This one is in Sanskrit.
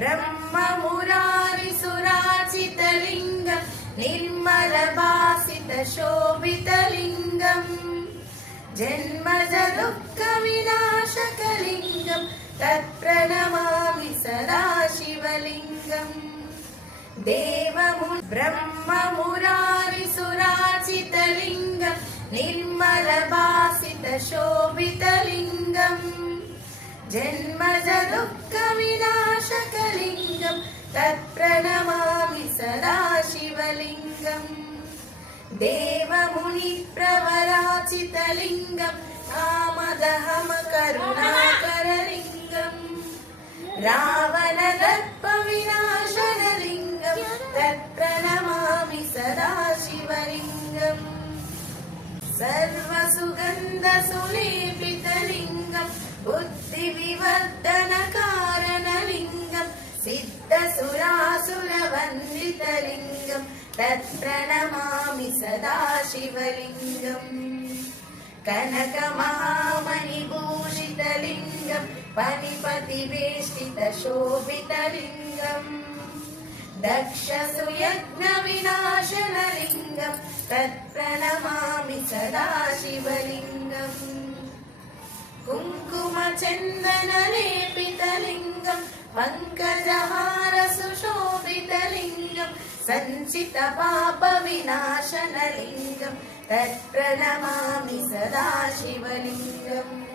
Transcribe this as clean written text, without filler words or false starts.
ब्रह्ममुरारिसुराचितलिङ्गं निर्मलभासितशोभितलिङ्गम् जन्मजदुःखविनाशकलिङ्गं तत्प्रणमामि सदा शिवलिङ्गम् ब्रह्ममुरारिसुराचितलिङ्गं निर्मलभासितशोभितलिङ्गम् जन्मजदुःखविनाशकलिङ्गं तत्प्रणमामि सदा शिवलिङ्गम् देवमुनिप्रवराचितलिङ्गं कामदहमकरुणाकरलिङ्गम् रावणदर्पविनाशनलिङ्गं तत्प्रणमामि सदा शिवलिङ्गम् सर्वसुगन्धसुलेपितलिङ्गं बुद्धिविवर्धनकारणलिङ्गं सिद्धसुरासुरवन्दितलिङ्गं तत्प्रणमामि सदा शिवलिङ्गम् कनकमहामणिभूषितलिङ्गं पनिपतिवेष्टितशोभितलिङ्गम् दक्षसुयज्ञविनाशनलिङ्गं तत्प्रणमामि सदा शिवलिङ्गम् कुङ्कुमचन्दनलेपितलिङ्गं पङ्कजहारसुशोभितलिङ्गं सञ्चितपापविनाशनलिङ्गं तत्प्रणमामि सदा शिवलिङ्गम्